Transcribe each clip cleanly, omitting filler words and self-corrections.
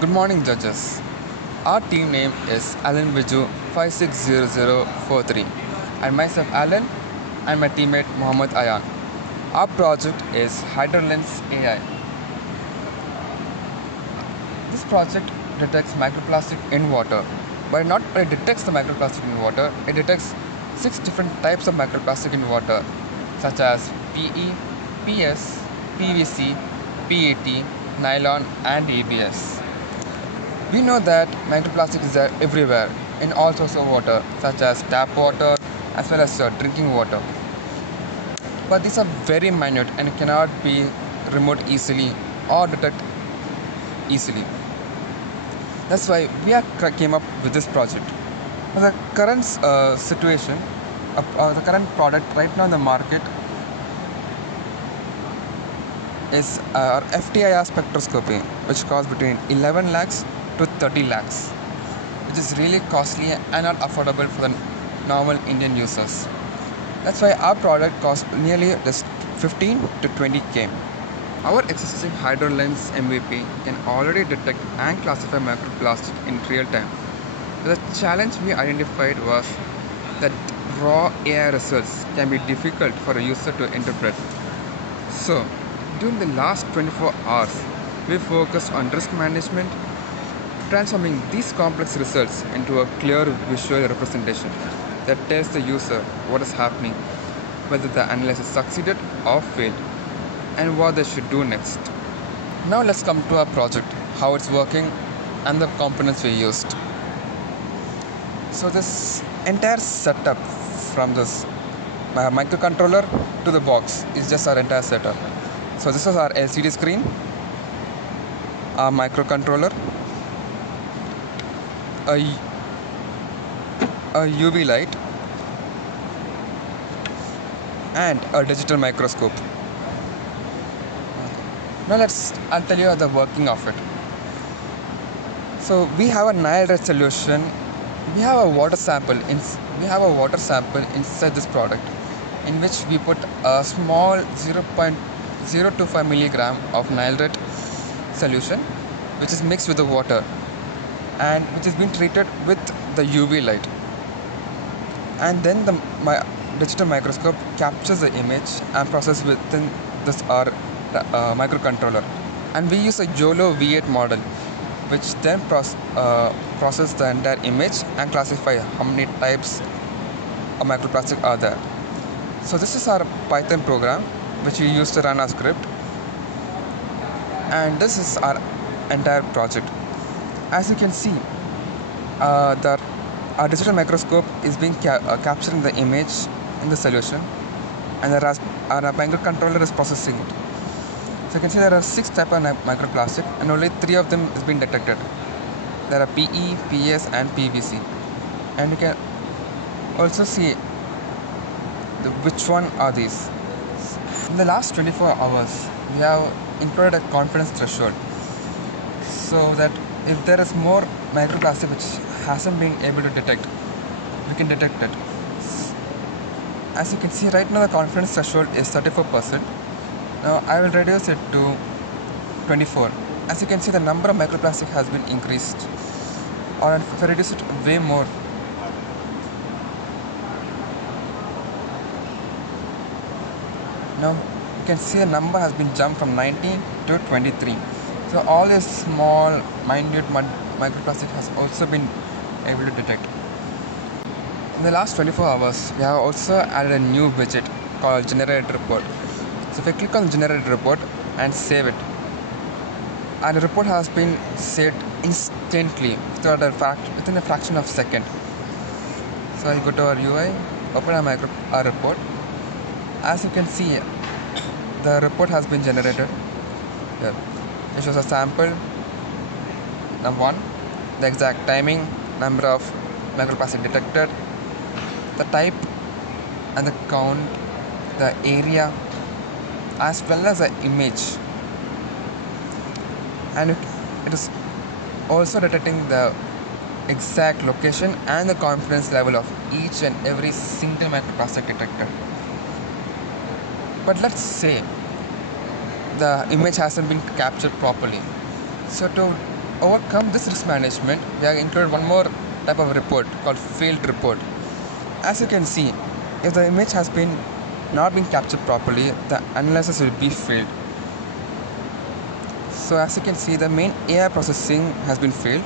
Good morning, judges. Our team name is Alan Biju 560043, and myself Alan and my teammate Mohammed Ayan. Our project is HydroLens AI. This project detects microplastic in water, but not only detects the microplastic in water, it detects 6 different types of microplastic in water, such as PE, PS, PVC, PET, nylon, and ABS. We know that microplastic is everywhere in all sorts of water, such as tap water as well as drinking water. But these are very minute and cannot be removed easily or detect easily. That's why came up with this project. The current situation, the current product right now in the market is our FTIR spectroscopy, which costs between 11 lakhs to 30 lakhs, which is really costly and not affordable for the normal Indian users. That's why our product costs nearly just 15 to 20k. Our existing HydroLens MVP can already detect and classify microplastic in real time. The challenge we identified was that raw AI results can be difficult for a user to interpret. So, during the last 24 hours, we focused on risk management, transforming these complex results into a clear visual representation that tells the user what is happening, whether the analysis succeeded or failed, and what they should do next. Now let's come to our project, how it's working, and the components we used. So this entire setup from this microcontroller to the box is just our entire setup. So this is our LCD screen, our microcontroller, a UV light, and a digital microscope. Now I'll tell you the working of it. So we have a Nile red solution. We have a water sample inside this product, in which we put a small 0.025 milligram of Nile red solution, which is mixed with the water, and which has been treated with the UV light. And then my digital microscope captures the image and processes within this microcontroller. And we use a YOLO V8 model, which then process the entire image and classify how many types of microplastic are there. So this is our Python program which we use to run our script, and this is our entire project. As you can see, our digital microscope is being capturing the image in the solution, and our microcontroller is processing it. So you can see there are 6 types of microplastic, and only 3 of them has been detected. There are PE, PS, and PVC. And you can also see which one are these. In the last 24 hours, we have included a confidence threshold, so that if there is more microplastic which hasn't been able to detect, we can detect it. As you can see right now, the confidence threshold is 34%. Now I will reduce it to 24. As you can see, the number of microplastic has been increased, or if I reduce it way more, now you can see the number has been jumped from 19 to 23. So all this small minute microplastic has also been able to detect. In the last 24 hours, we have also added a new widget called generated report. So if I click on generated report and save it, and the report has been saved instantly within a fraction of a second. So I'll go to our UI, open our report. As you can see, the report has been generated. Here. It shows a sample, number 1, the exact timing, number of microplastic detected, the type and the count, the area, as well as the image. And it is also detecting the exact location and the confidence level of each and every single microplastic detected. But let's say the image hasn't been captured properly. So to overcome this risk management, we have included one more type of report called failed report. As you can see, if the image has been not been captured properly, the analysis will be failed. So as you can see, the main AI processing has been failed.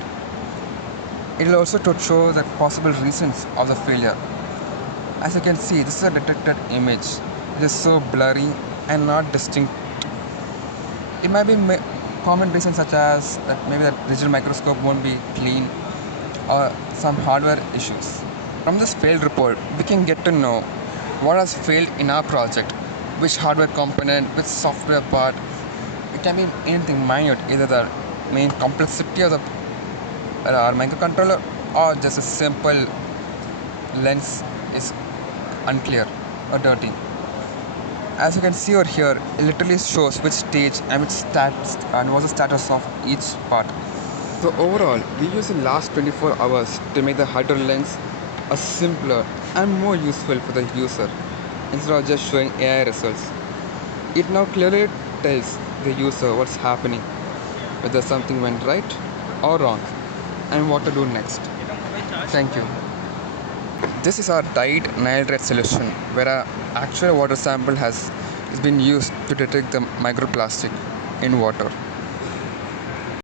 It will also to show the possible reasons of the failure. As you can see, this is a detected image. It is so blurry and not distinct. It might be common reasons such as that maybe the digital microscope won't be clean or some hardware issues. From this failed report, we can get to know what has failed in our project, which hardware component, which software part. It can be anything minute, either the main complexity of the our microcontroller or just a simple lens is unclear or dirty. As you can see over here, it literally shows which stage and which stats and what's the status of each part. So overall, we use the last 24 hours to make the HydroLens a simpler and more useful for the user instead of just showing AI results. It now clearly tells the user what's happening, whether something went right or wrong, and what to do next. Thank you. This is our dyed nitrate solution, where an actual water sample has been used to detect the microplastic in water.